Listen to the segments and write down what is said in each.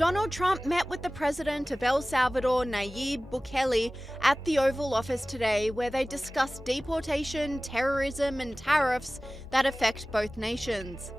Donald Trump met with the president of El Salvador, Nayib Bukele, at the Oval Office today, where they discussed deportation, terrorism, and tariffs that affect both nations.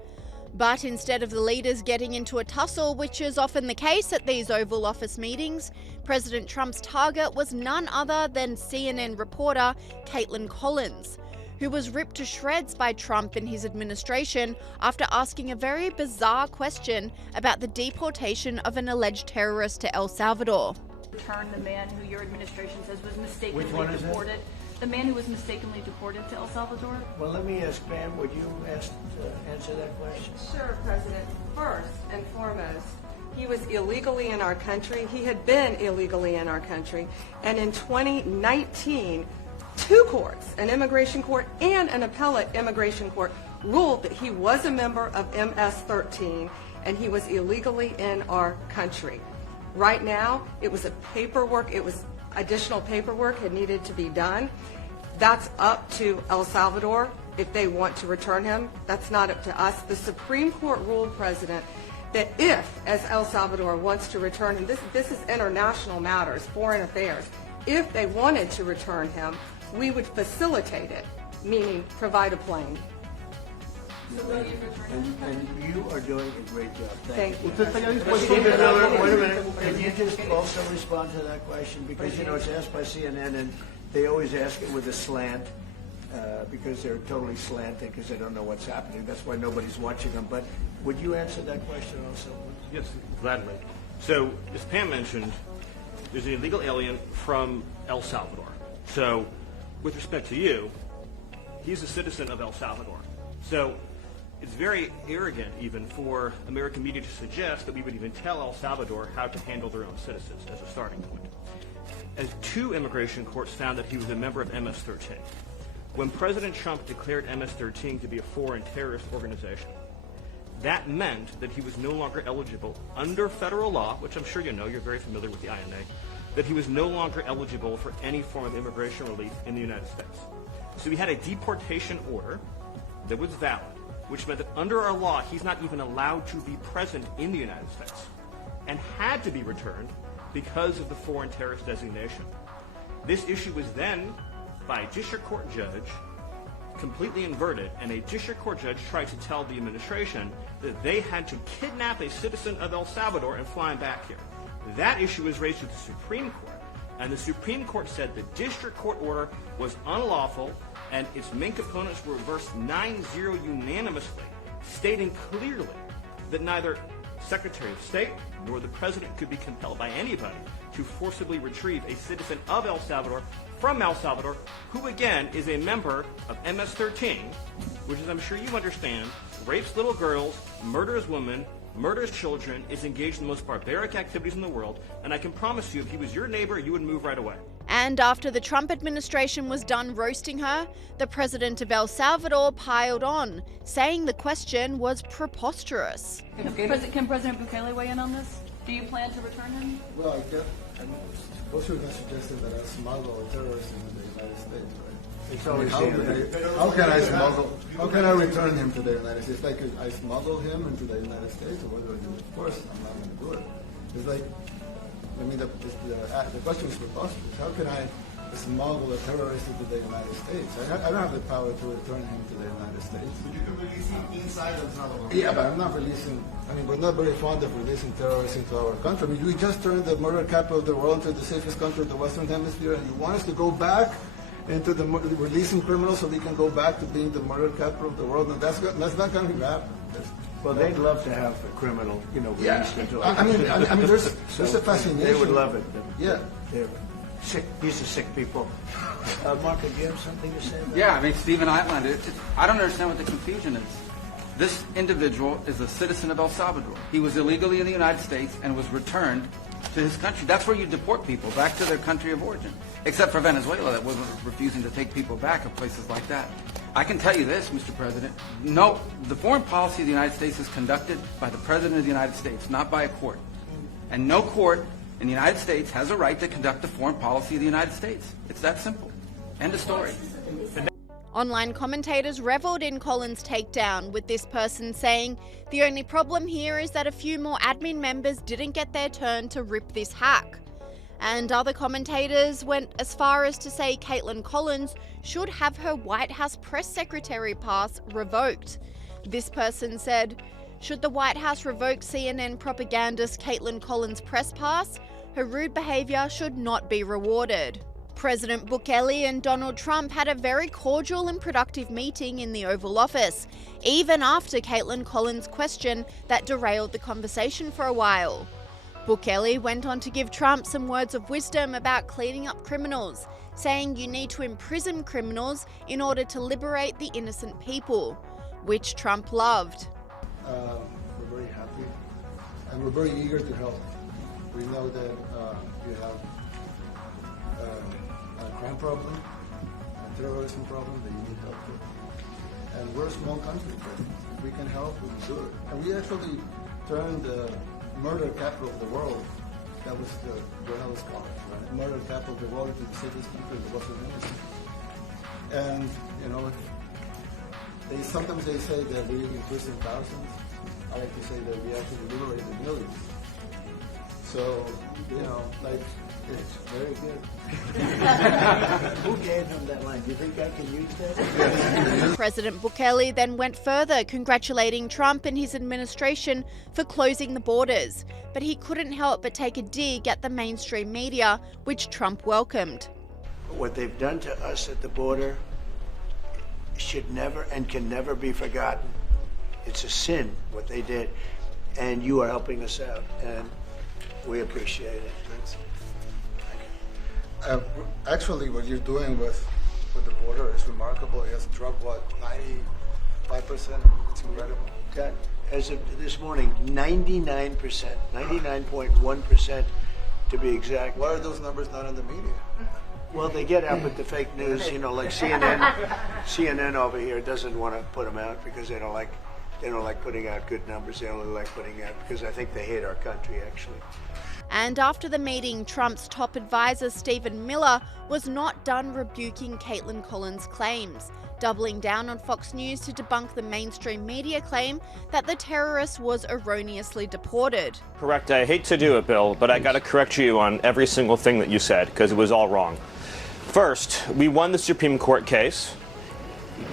But instead of the leaders getting into a tussle, which is often the case at these Oval Office meetings, President Trump's target was none other than CNN reporter Kaitlan Collins, who was ripped to shreds by Trump and his administration after asking a very bizarre question about the deportation of an alleged terrorist to El Salvador. Return the man who your administration says was mistakenly deported. The man who was mistakenly deported to El Salvador? Well, let me ask Pam, would you answer that question? Sure, President. First and foremost, he was illegally in our country. He had been illegally in our country. And in 2019, two courts, an immigration court and an appellate immigration court, ruled that he was a member of MS-13 and he was illegally in our country. Right now, it was additional paperwork had needed to be done. That's up to El Salvador if they want to return him. That's not up to us. The Supreme Court ruled, President, that if, as El Salvador wants to return him, this is international matters, foreign affairs, if they wanted to return him, we would facilitate it, meaning provide a plane. And you are doing a great job. Thank you. Stephen Miller, wait a minute. Can you just also respond to that question? Because, you know, it's asked by CNN, and they always ask it with a slant, because they're totally slanted because they don't know what's happening. That's why nobody's watching them. But would you answer that question also? Yes, gladly. So, as Pam mentioned, there's an illegal alien from El Salvador. So, with respect to you, he's a citizen of El Salvador. So, it's very arrogant even for American media to suggest that we would even tell El Salvador how to handle their own citizens as a starting point. As two immigration courts found that he was a member of MS-13. When President Trump declared MS-13 to be a foreign terrorist organization, that meant that he was no longer eligible under federal law, which I'm sure you know, you're very familiar with the INA, that he was no longer eligible for any form of immigration relief in the United States. So he had a deportation order that was valid, which meant that under our law, he's not even allowed to be present in the United States and had to be returned because of the foreign terrorist designation. This issue was then, by a district court judge, completely inverted, and a district court judge tried to tell the administration that they had to kidnap a citizen of El Salvador and fly him back here. That issue was raised with the Supreme Court, and the Supreme Court said the district court order was unlawful, and its main components were reversed 9-0 unanimously, stating clearly that neither Secretary of State nor the President could be compelled by anybody to forcibly retrieve a citizen of El Salvador from El Salvador, who again is a member of MS-13, which, as I'm sure you understand, rapes little girls, murders women, murders children, is engaged in the most barbaric activities in the world, and I can promise you if he was your neighbor, you would move right away. And after the Trump administration was done roasting her, the president of El Salvador piled on, saying the question was preposterous. Can President Bukele weigh in on this? Do you plan to return him? Well, I guess, both of us suggested that I smuggle terrorism in the United States, right? It's always how can I smuggle? How can I return him to the United States? Like, I smuggle him into the United States, or what do I do? Of course, I'm not going to do it. It's like, I mean, the question is preposterous. How can I smuggle a terrorist into the United States? I don't have the power to return him to the United States. But you can release him inside El Salvador. Yeah, but I'm not releasing. I mean, we're not very fond of releasing terrorists into our country. I mean, we just turned the murder capital of the world into the safest country of the Western Hemisphere, and you want us to go back into the releasing criminals so we can go back to being the murder capital of the world? And that's not going to happen. Well, they'd love to have a criminal, released into I mean, there's a fascination. They would love it. Yeah. They're sick. These are sick people. Mark, do you have something to say about Yeah, I mean, Stephen Eitland, I don't understand what the confusion is. This individual is a citizen of El Salvador. He was illegally in the United States and was returned to his country. That's where you deport people, back to their country of origin. Except for Venezuela, that wasn't refusing to take people back, or places like that. I can tell you this, Mr. President. No, the foreign policy of the United States is conducted by the President of the United States, not by a court. And no court in the United States has a right to conduct the foreign policy of the United States. It's that simple. End of story. Online commentators revelled in Collins' takedown, with this person saying, "The only problem here is that a few more admin members didn't get their turn to rip this hack." And other commentators went as far as to say Kaitlan Collins should have her White House press secretary pass revoked. This person said, "Should the White House revoke CNN propagandist Kaitlan Collins' press pass? Her rude behaviour should not be rewarded." President Bukele and Donald Trump had a very cordial and productive meeting in the Oval Office, even after Kaitlan Collins' question that derailed the conversation for a while. Bukele went on to give Trump some words of wisdom about cleaning up criminals, saying you need to imprison criminals in order to liberate the innocent people, which Trump loved. We're very happy and we're very eager to help. We know that you have a crime problem, a terrorism problem that you need help with. And we're a small country, but if we can help, we can do it. And we actually turned the murder capital of the world, that was the journalist called it, right? Murder capital of the world into the safest country that wasn't innocent. And, you know, sometimes they say that we imprison thousands. I like to say that we actually liberated millions. So, you know, like, it's very good. Who gave him that line? Do you think I can use that? President Bukele then went further, congratulating Trump and his administration for closing the borders, but he couldn't help but take a dig at the mainstream media, which Trump welcomed. What they've done to us at the border should never and can never be forgotten. It's a sin, what they did, and you are helping us out, and we appreciate it. Actually, what you're doing with the border is remarkable. It has dropped, what, 95%? It's incredible. Got, as of this morning, 99%, 99.1% to be exact. Why are those numbers not in the media? Well, they get out with the fake news, you know, like CNN over here doesn't want to put them out because they don't like putting out good numbers. They only like putting out because I think they hate our country, actually. And after the meeting, Trump's top advisor, Stephen Miller, was not done rebuking Kaitlan Collins' claims, doubling down on Fox News to debunk the mainstream media claim that the terrorist was erroneously deported. Correct. I hate to do it, Bill, but I got to correct you on every single thing that you said because it was all wrong. First, we won the Supreme Court case,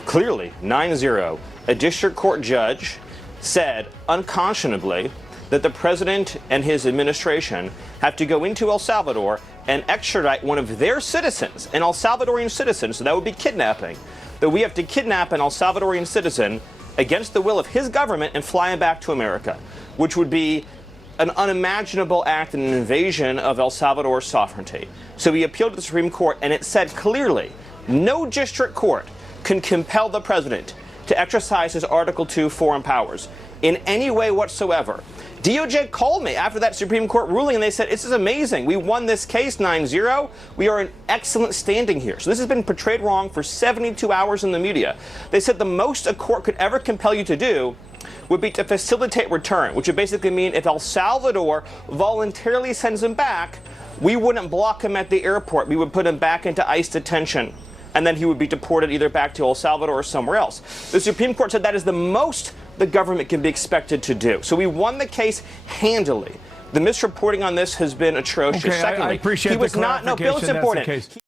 clearly, 9-0. A district court judge said unconscionably that the president and his administration have to go into El Salvador and extradite one of their citizens, an El Salvadorian citizen, so that would be kidnapping, that we have to kidnap an El Salvadorian citizen against the will of his government and fly him back to America, which would be an unimaginable act and an invasion of El Salvador's sovereignty. So we appealed to the Supreme Court, and it said clearly, no district court can compel the president to exercise his Article 2 foreign powers in any way whatsoever. DOJ called me after that Supreme Court ruling and they said, this is amazing. We won this case 9-0. We are in excellent standing here. So this has been portrayed wrong for 72 hours in the media. They said the most a court could ever compel you to do would be to facilitate return, which would basically mean if El Salvador voluntarily sends him back, we wouldn't block him at the airport. We would put him back into ICE detention. And then he would be deported either back to El Salvador or somewhere else. The Supreme Court said that is the most the government can be expected to do. So we won the case handily. The misreporting on this has been atrocious. Okay, Secondly, I appreciate he was the not. No, Bill, it's clarification. important. That's the case.